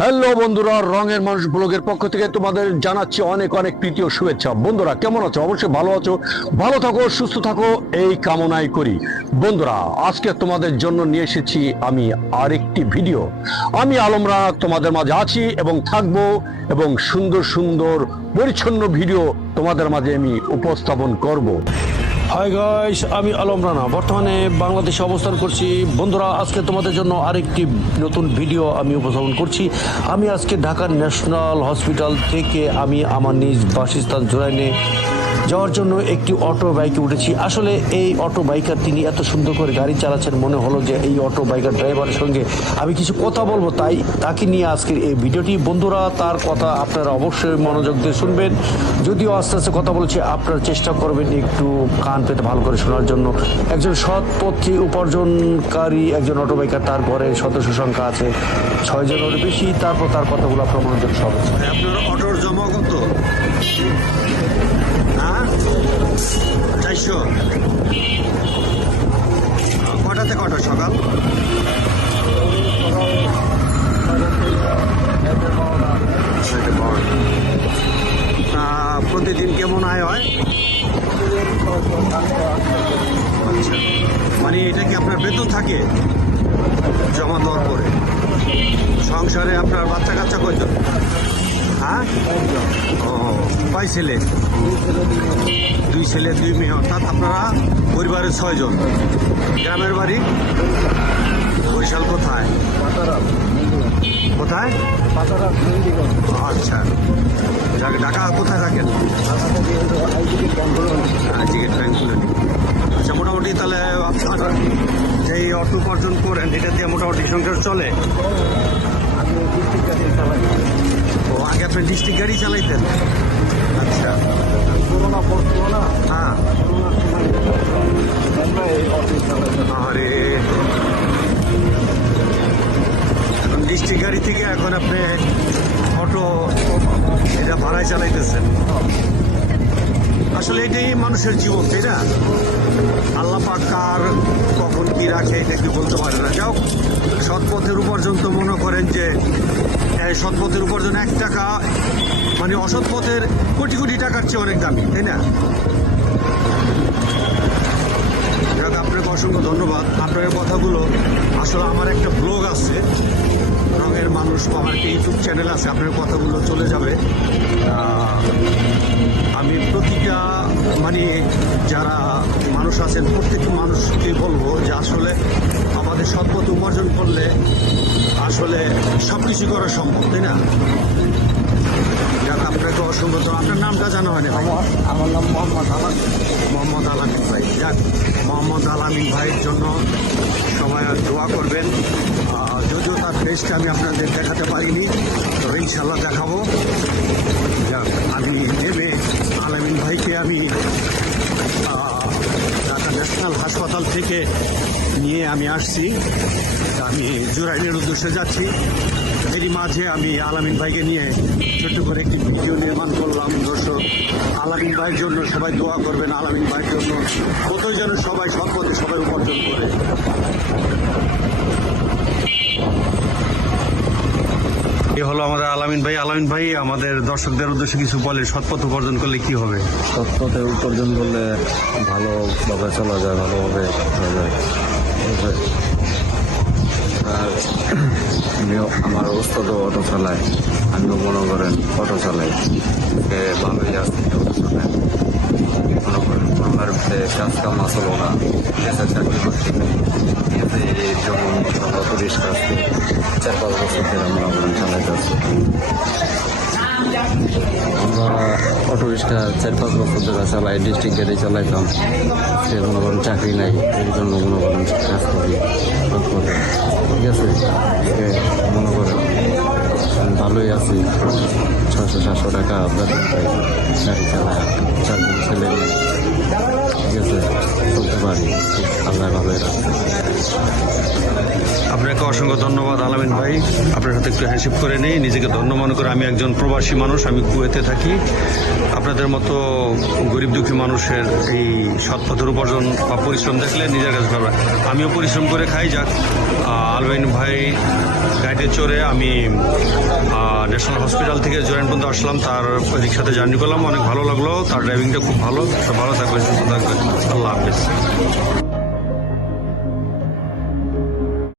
Hello বন্ধুরা, রঙের মানুষ ব্লগের পক্ষ থেকে তোমাদের জানাচ্ছি অনেক অনেক প্রীতি ও শুভেচ্ছা। বন্ধুরা, কেমন আছো? অবশ্যই ভালো আছো। ভালো থাকো, সুস্থ থাকো, এই কামনাই করি। বন্ধুরা, আজকে তোমাদের জন্য নিয়ে এসেছি আমি আরেকটি ভিডিও। আমি আলমরা তোমাদের মাঝে আছি এবং থাকব এবং সুন্দর সুন্দর পরিচ্ছন্ন ভিডিও তোমাদের মাঝে আমি উপস্থাপন করব। হাই গাইস আমি আলম রানা। বর্তমানে বাংলাদেশে অবস্থান করছি। বন্ধুরা, আজকে তোমাদের জন্য আরেকটি নতুন ভিডিও আমি উপস্থাপন করছি। আমি আজকে ঢাকার ন্যাশনাল হসপিটাল থেকে আমি আমার নিজ বাসস্থান জোরাইনে যাওয়ার জন্য একটি অটো বাইকে উঠেছি। আসলে এই অটো বাইকার তিনি এত সুন্দর করে গাড়ি চালাচ্ছেন, মনে হলো যে এই অটো বাইকার ড্রাইভারের সঙ্গে আমি কিছু কথা বলব। তাই তাকে নিয়ে আজকের এই ভিডিওটি। বন্ধুরা, তার কথা আপনারা অবশ্যই মনোযোগ দিয়ে শুনবেন। যদিও আস্তে আস্তে কথা বলছি, আপনারা চেষ্টা করবেন একটু কান পেতে ভালো করে শোনার জন্য। একজন সৎ পথে উপার্জনকারী একজন অটো বাইকার তার ঘরে সদস্য সংখ্যা আছে ছয় জনের বেশি, তারপর তার কথাগুলো আপনার মনোযোগ সব আপনার অটোর জমা কত? হ্যাঁ চারশো। কটাতে কটা? সকাল। প্রতিদিন কেমন আয় হয়? আচ্ছা। মানে এটা কি আপনার বেতন থাকে? জমা দেওয়ার পরে? সংসারে আপনার বাচ্চা কাচ্চা কয়জন? হ্যাঁ ও কয় ছেলে। দুই ছেলে, দুই মেয়ে, অর্থাৎ আপনারা পরিবারের ছয়জন। গ্রামের বাড়ি বরিশাল কোথায়? কোথায়? আচ্ছা। যাক, ঢাকা কোথায় থাকেন? খুলে আচ্ছা মোটামুটি তাহলে যেই অর্থ উপার্জন করেন, এটা দিয়ে মোটামুটি সংসার চলে। ও আগে আপনি ডিস্ট্রিক্ট গাড়ি চালাইতেন? আচ্ছা। হ্যাঁ। আরে। এখন ডিস্ট্রিক্ট গাড়ি থেকে এখন আপনি অটো এটা ভাড়ায় চালাইতেছেন। আসলে এটাই মানুষের জীবন তাই না? আল্লাহ পাক কার কখন কি রাখে এটা কি বলতে পারে না। যাও সৎ পথের উপার্জন তো মনে করেন যে, এই সৎ পথের উপার্জন এক টাকা মানে অসৎ পথের কোটি কোটি টাকার চেয়ে অনেক দামি, তাই না? যাক, আপনাকে অসংখ্য ধন্যবাদ। আপনার কথাগুলো, আসলে আমার একটা ব্লগ আছে। রঙের মানুষ আমার ইউটিউব চ্যানেল আছে, আপনার কথাগুলো চলে যাবে। আমি প্রতিটা মানে যারা মানুষ আছেন, প্রত্যেকটি মানুষকে বলব যে আসলে আমাদের সৎপথ উপার্জন করলে আসলে সব কিছু করা সম্ভব, তাই না? যাক আপনাকে অসংখ্য আপনার নামটা জানা হয়নি আমার আমার নাম মোহাম্মদ আলাদ মোহাম্মদ আলামিন ভাই। যাক মোহাম্মদ আলামিন ভাইয়ের জন্য সবাই দোয়া করবেন। যদিও তার ফেসটা আমি আপনাদের দেখাতে পারিনি তবে ইনশাল্লাহ দেখাবো। যাক আমি হাসপাতাল থেকে নিয়ে আমি আসছি। আমি জুরাইনের উদ্দেশ্যে যাচ্ছি। এরই মাঝে আমি আলামিন ভাইকে নিয়ে ছোট্ট করে একটি ভিডিও নির্মাণ করলাম। দর্শক, আলামিন ভাইয়ের জন্য সবাই দোয়া করবেন। আলামিন ভাইয়ের জন্য কত যেন সবাই সম্পদে সবাই উপার্জন করে। এ হলো আমাদের আলামিন ভাই। আলামিন ভাই, আমাদের দর্শকদের উদ্দেশ্যে কিছু বলে, সৎপথ উপার্জন করলে কি হবে? সৎপথে উপার্জন করলে ভালোভাবে চলা যায়, ভালোভাবে? আর আমার ওস্তাদও অটো চালায়। আমিও মনে করেন অটো চালাই। ভালোই আছে, অটো চালায় আমার কাজ আসলো না। চাকরি কাজকে চার পাঁচ বছর ধরে করেন চালাইতে আছি আমরা অটো রিক্সা চার পাঁচ বছর ধরে চালাই ডিস্ট্রিক্ট গাড়ি চালাইতাম। সে মনে করেন চাকরি নাই, এর জন্য মনে করেন কাজ করি করে। ঠিক আছে? মনে করেন ভালোই আছি। ছশো সাতশো টাকা আপনার গাড়ি চালায়। চারজন ছেলে আপনাকে অসংখ্য ধন্যবাদ আলামিন ভাই। আপনার সাথে একটু হ্যান্ডশিপ করে নেই। নিজেকে ধন্য মনে করে আমি একজন প্রবাসী মানুষ আমি কুয়েতে থাকি। আপনাদের মতো গরিব দুঃখী মানুষের এই সৎপথের উপার্জন বা পরিশ্রম দেখলে নিজের কাছে ভাবে আমিও পরিশ্রম করে খাই যাক। আহ, আলমিন ভাই গাড়িতে চড়ে আমি ন্যাশনাল হসপিটাল থেকে জয়েন পর্যন্ত আসলাম। তার রিক্সাতে জার্নি করলাম। অনেক ভালো লাগল। তার ড্রাইভিংটা খুব ভালো। ভালো থাকবেন সুস্থ থাকবেন। আল্লাহ হাফিজ